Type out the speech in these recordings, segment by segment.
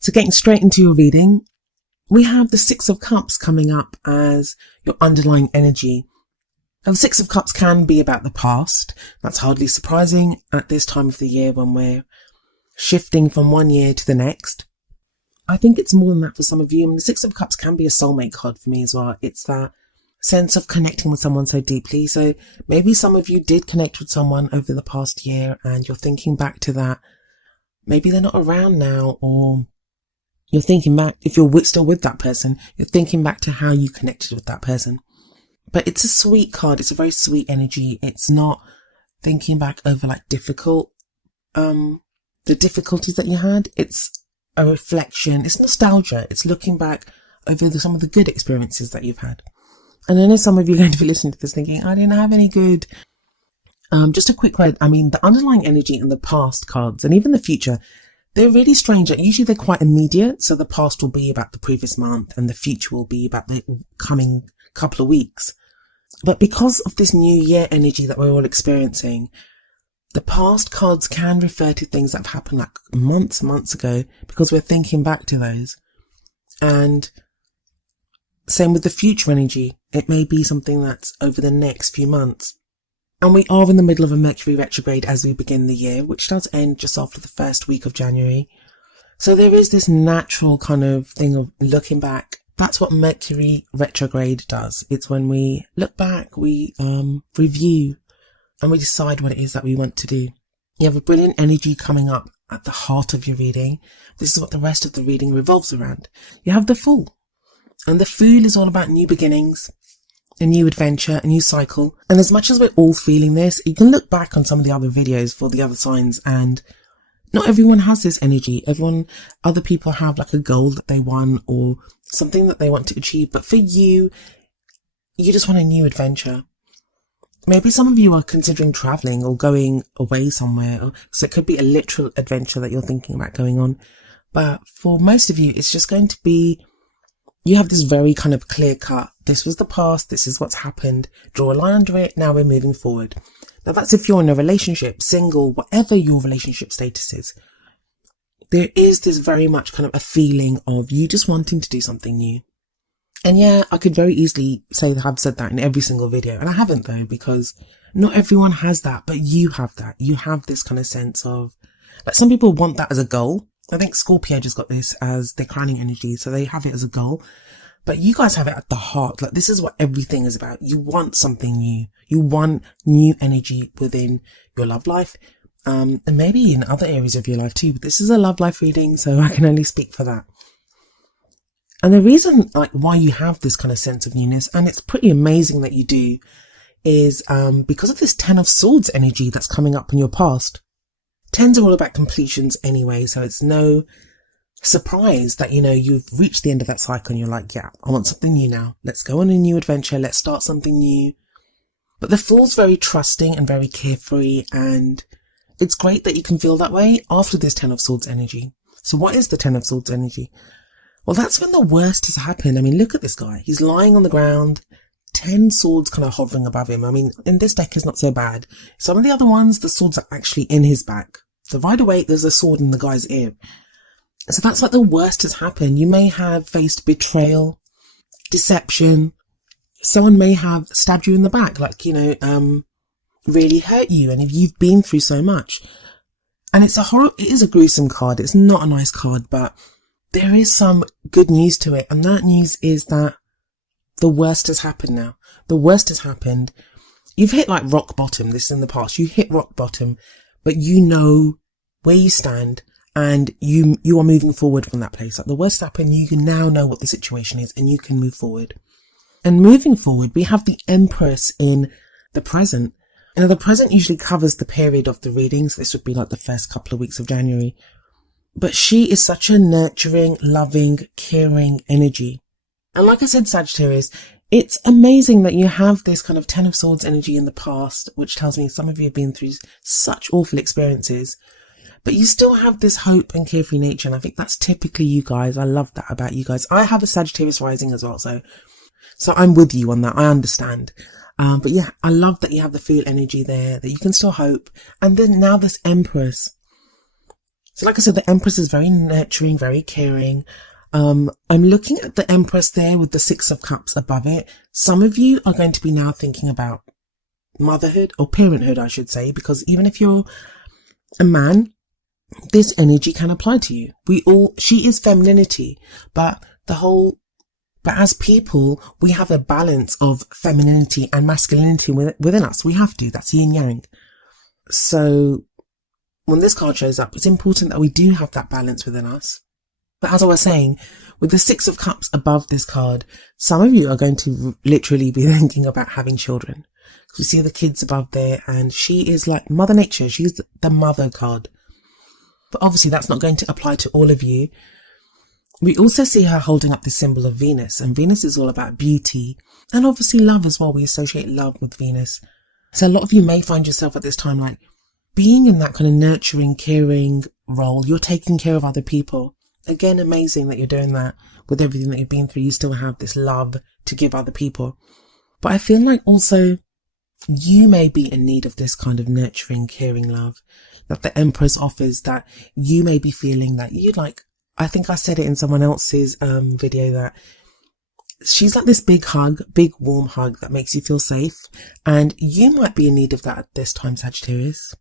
So getting straight into your reading, we have the Six of Cups coming up as your underlying energy. Now, the Six of Cups can be about the past. That's hardly surprising at this time of the year when we're shifting from one year to the next. I think it's more than that for some of you. And the Six of Cups can be a soulmate card for me as well. It's that sense of connecting with someone so deeply. So maybe some of you did connect with someone over the past year and you're thinking back to that. Maybe they're not around now, or you're thinking back, if you're still with that person, you're thinking back to how you connected with that person. But it's a sweet card. It's a very sweet energy. It's not thinking back over like the difficulties that you had. It's a reflection. It's nostalgia. It's looking back over some of the good experiences that you've had. And I know some of you are going to be listening to this thinking, I didn't have any good. Just a quick word. I mean, the underlying energy in the past cards and even the future, they're really strange. Usually they're quite immediate. So the past will be about the previous month and the future will be about the coming couple of weeks. But because of this new year energy that we're all experiencing, the past cards can refer to things that have happened like months and months ago because we're thinking back to those. And same with the future energy. It may be something that's over the next few months. And we are in the middle of a Mercury retrograde as we begin the year, which does end just after the first week of January. So there is this natural kind of thing of looking back. That's what Mercury retrograde does. It's when we look back, we review, and we decide what it is that we want to do. You have a brilliant energy coming up at the heart of your reading. This is what the rest of the reading revolves around. You have the Fool. And the Fool is all about new beginnings, a new adventure, a new cycle. And as much as we're all feeling this, you can look back on some of the other videos for the other signs, and not everyone has this energy. Other people have like a goal that they want or something that they want to achieve. But for you, you just want a new adventure. Maybe some of you are considering traveling or going away somewhere. So it could be a literal adventure that you're thinking about going on. But for most of you, it's just going to be, you have this very kind of clear cut. This was the past. This is what's happened. Draw a line under it. Now we're moving forward. Now that's if you're in a relationship, single, whatever your relationship status is. There is this very much kind of a feeling of you just wanting to do something new. And yeah, I could very easily say that I've said that in every single video. And I haven't though, because not everyone has that, but you have that. You have this kind of sense of, like, some people want that as a goal. I think Scorpio just got this as their crowning energy. So they have it as a goal, but you guys have it at the heart. Like, this is what everything is about. You want something new. You want new energy within your love life. And maybe in other areas of your life too, but this is a love life reading, so I can only speak for that. And the reason why you have this kind of sense of newness, and it's pretty amazing that you do, is because of this 10 of Swords energy that's coming up in your past. 10s are all about completions anyway, so it's no surprise that, you've reached the end of that cycle and you're like, yeah, I want something new now. Let's go on a new adventure. Let's start something new. But the Fool's very trusting and very carefree, and it's great that you can feel that way after this 10 of Swords energy. So what is the 10 of Swords energy? Well, that's when the worst has happened. I mean, look at this guy. He's lying on the ground, 10 swords kind of hovering above him. I mean, in this deck is not so bad. Some of the other ones, the swords are actually in his back. So right away, there's a sword in the guy's ear. So that's like the worst has happened. You may have faced betrayal, deception. Someone may have stabbed you in the back, really hurt you. And if you've been through so much, and it is a gruesome card. It's not a nice card, but there is some good news to it. And that news is that the worst has happened now. The worst has happened. You've hit like rock bottom. This is in the past. You hit rock bottom, but you know where you stand and you are moving forward from that place. Like, the worst happened. You can now know what the situation is and you can move forward. And moving forward, we have the Empress in the present. Now, the present usually covers the period of the readings. This would be like the first couple of weeks of January. But she is such a nurturing, loving, caring energy. And like I said, Sagittarius, it's amazing that you have this kind of 10 of Swords energy in the past, which tells me some of you have been through such awful experiences. But you still have this hope and carefree nature. And I think that's typically you guys. I love that about you guys. I have a Sagittarius rising as well. So I'm with you on that. I understand. But yeah, I love that you have the Fool energy there, that you can still hope. And then now this Empress. So like I said, the Empress is very nurturing, very caring. I'm looking at the Empress there with the Six of Cups above it. Some of you are going to be now thinking about motherhood or parenthood, I should say, because even if you're a man, this energy can apply to you. She is femininity, but as people, we have a balance of femininity and masculinity within us. We have to. That's yin yang. So when this card shows up, it's important that we do have that balance within us. But as I was saying, with the Six of Cups above this card, some of you are going to literally be thinking about having children. You see the kids above there, and she is like Mother Nature. She's the mother card. But obviously that's not going to apply to all of you. We also see her holding up the symbol of Venus, and Venus is all about beauty and obviously love as well. We associate love with Venus. So a lot of you may find yourself at this time like being in that kind of nurturing, caring role. You're taking care of other people. Again, amazing that you're doing that. With everything that you've been through, you still have this love to give other people. But I feel like also you may be in need of this kind of nurturing, caring love that the Empress offers, that you may be feeling that you'd like. I think I said it in someone else's video that she's like this big hug, big warm hug that makes you feel safe. And you might be in need of that at this time, Sagittarius.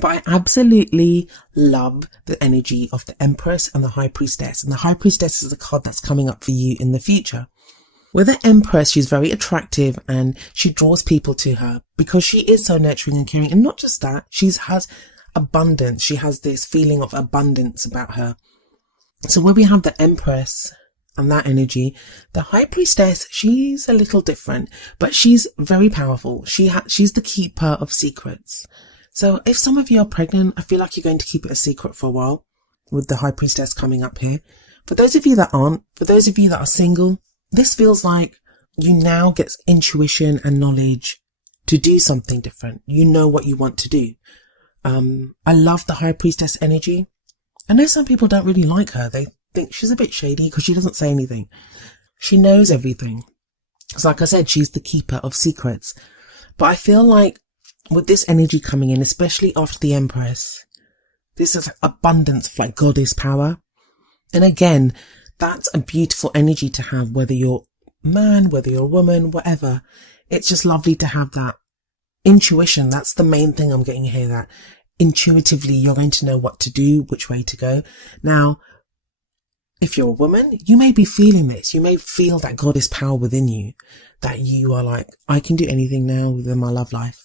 But I absolutely love the energy of the Empress and the High Priestess. And the High Priestess is the card that's coming up for you in the future. With the Empress, she's very attractive and she draws people to her because she is so nurturing and caring. And not just that, she has abundance. She has this feeling of abundance about her. So when we have the Empress and that energy, the High Priestess, she's a little different, but she's very powerful. She's the keeper of secrets. So if some of you are pregnant, I feel like you're going to keep it a secret for a while with the High Priestess coming up here. For those of you that aren't, for those of you that are single, this feels like you now get intuition and knowledge to do something different. You know what you want to do. I love the High Priestess energy. I know some people don't really like her. They think she's a bit shady because she doesn't say anything. She knows everything. So like I said, she's the keeper of secrets. But I feel like with this energy coming in, especially after the Empress, this is abundance of like goddess power. And again, that's a beautiful energy to have, whether you're a man, whether you're a woman, whatever. It's just lovely to have that intuition. That's the main thing I'm getting here, that intuitively you're going to know what to do, which way to go. Now, if you're a woman, you may be feeling this. You may feel that goddess power within you, that you are like, I can do anything now within my love life.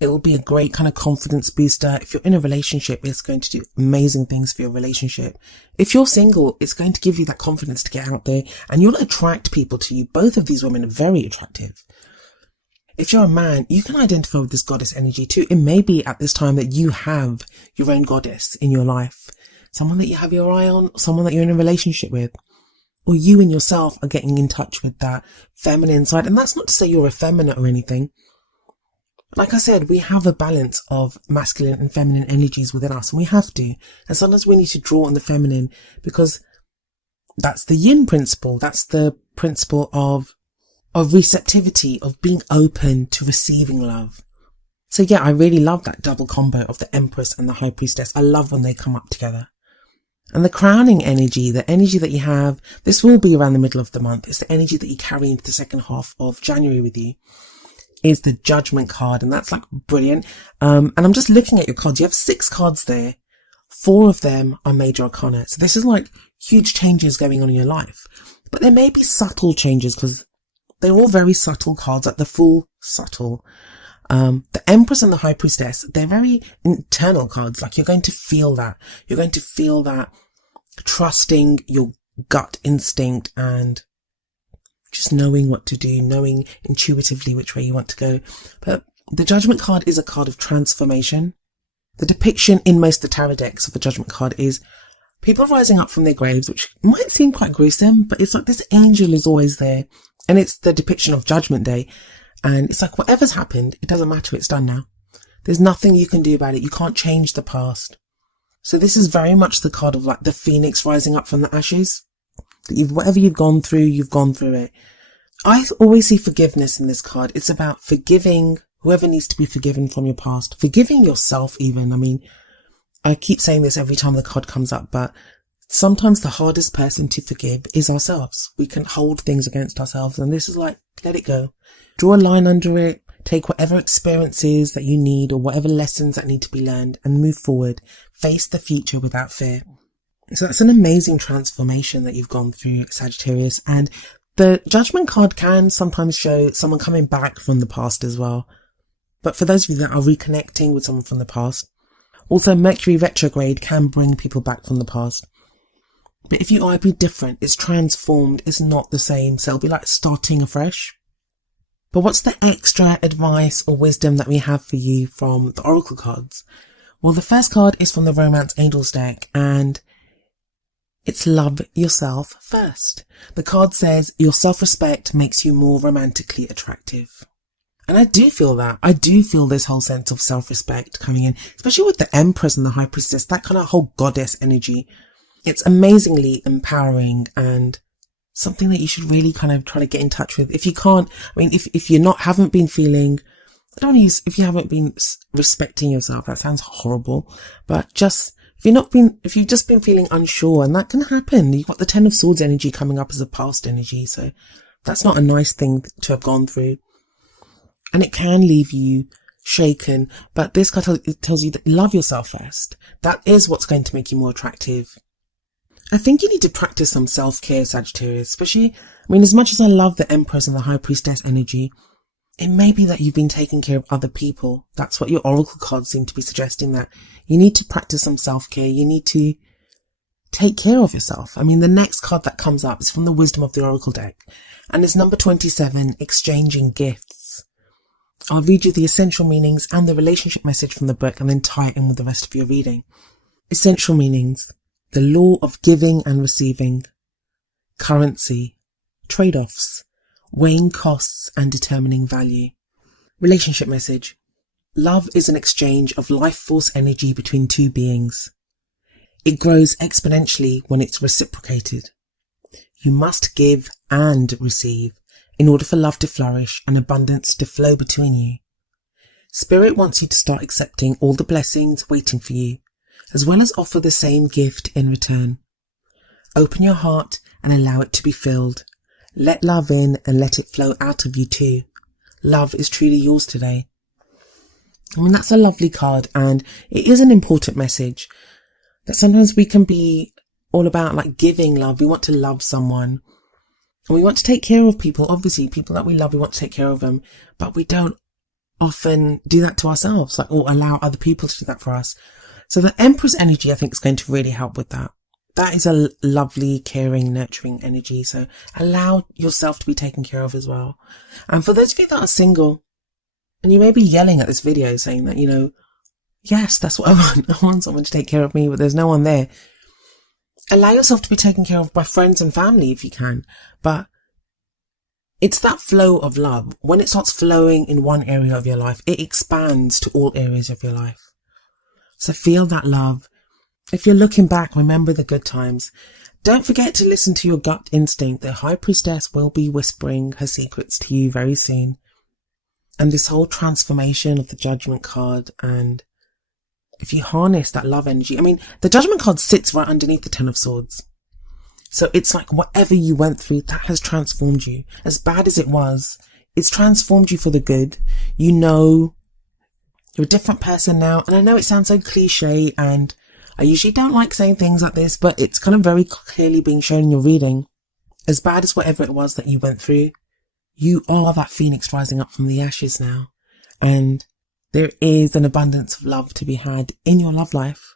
It will be a great kind of confidence booster. If you're in a relationship, it's going to do amazing things for your relationship. If you're single, it's going to give you that confidence to get out there and you'll attract people to you. Both of these women are very attractive. If you're a man, you can identify with this goddess energy too. It may be at this time that you have your own goddess in your life. Someone that you have your eye on, someone that you're in a relationship with. Or you and yourself are getting in touch with that feminine side. And that's not to say you're effeminate or anything. Like I said, we have a balance of masculine and feminine energies within us, and we have to. And sometimes we need to draw on the feminine because that's the yin principle. That's the principle of receptivity, of being open to receiving love. So yeah, I really love that double combo of the Empress and the High Priestess. I love when they come up together. And the crowning energy, the energy that you have, this will be around the middle of the month. It's the energy that you carry into the second half of January with you. Is the Judgment card, and that's like brilliant. And I'm just looking at your cards. You have 6 cards there. 4 of them are major arcana. So this is like huge changes going on in your life. But there may be subtle changes because they're all very subtle cards, like the full subtle. The Empress and the High Priestess, they're very internal cards. Like you're going to feel that. You're going to feel that trusting your gut instinct and just knowing what to do, knowing intuitively which way you want to go. But the Judgment card is a card of transformation. The depiction in most of the tarot decks of the Judgment card is people rising up from their graves, which might seem quite gruesome, but it's like this angel is always there. And it's the depiction of Judgment Day. And it's like whatever's happened, it doesn't matter, it's done now. There's nothing you can do about it. You can't change the past. So this is very much the card of like the phoenix rising up from the ashes. Whatever you've gone through it. I always see forgiveness in this card. It's about forgiving whoever needs to be forgiven from your past, forgiving yourself even. I mean, I keep saying this every time the card comes up, but sometimes the hardest person to forgive is ourselves. We can hold things against ourselves, and this is like, let it go. Draw a line under it, take whatever experiences that you need or whatever lessons that need to be learned and move forward. Face the future without fear. So that's an amazing transformation that you've gone through, Sagittarius. And the Judgment card can sometimes show someone coming back from the past as well. But for those of you that are reconnecting with someone from the past, also Mercury retrograde can bring people back from the past. But if you are be different, it's transformed, it's not the same. So it'll be like starting afresh. But what's the extra advice or wisdom that we have for you from the Oracle cards? Well, the first card is from the Romance Angels deck, and it's love yourself first. The card says your self-respect makes you more romantically attractive. And I do feel that. I do feel this whole sense of self-respect coming in, especially with the Empress and the High Priestess, that kind of whole goddess energy. It's amazingly empowering and something that you should really kind of try to get in touch with. If you can't, I mean, if you haven't been feeling, I don't use, if you haven't been respecting yourself, that sounds horrible, but just, if you've just been feeling unsure, and that can happen. You've got the Ten of Swords energy coming up as a past energy, so that's not a nice thing to have gone through. And it can leave you shaken, but this card tells you that love yourself first. That is what's going to make you more attractive. I think you need to practice some self-care, Sagittarius, especially, I mean, as much as I love the Empress and the High Priestess energy, it may be that you've been taking care of other people. That's what your Oracle cards seem to be suggesting, that you need to practice some self-care. You need to take care of yourself. I mean, the next card that comes up is from the Wisdom of the Oracle deck, and it's number 27, Exchanging Gifts. I'll read you the essential meanings and the relationship message from the book and then tie it in with the rest of your reading. Essential meanings: the law of giving and receiving, currency, trade-offs, weighing costs and determining value. Relationship message: love is an exchange of life force energy between two beings. It grows exponentially when it's reciprocated. You must give and receive in order for love to flourish and abundance to flow between you. Spirit wants you to start accepting all the blessings waiting for you, as well as offer the same gift in return. Open your heart and allow it to be filled. Let love in and let it flow out of you too. Love is truly yours today. I mean, that's a lovely card, and it is an important message that sometimes we can be all about like giving love. We want to love someone and we want to take care of people. Obviously, people that we love, we want to take care of them, but we don't often do that to ourselves, like, or allow other people to do that for us. So the Empress energy, I think, is going to really help with that. That is a lovely, caring, nurturing energy. So allow yourself to be taken care of as well. And for those of you that are single, and you may be yelling at this video saying that, you know, yes, that's what I want. I want someone to take care of me, but there's no one there. Allow yourself to be taken care of by friends and family if you can. But it's that flow of love. When it starts flowing in one area of your life, it expands to all areas of your life. So feel that love. If you're looking back, remember the good times. Don't forget to listen to your gut instinct. The High Priestess will be whispering her secrets to you very soon. And this whole transformation of the Judgment card, and if you harness that love energy, I mean, the Judgment card sits right underneath the Ten of Swords. So it's like whatever you went through, that has transformed you. As bad as it was, it's transformed you for the good. You know, you're a different person now. And I know it sounds so cliche, and I usually don't like saying things like this, but it's kind of very clearly being shown in your reading. As bad as whatever it was that you went through, you are that phoenix rising up from the ashes now. And there is an abundance of love to be had in your love life.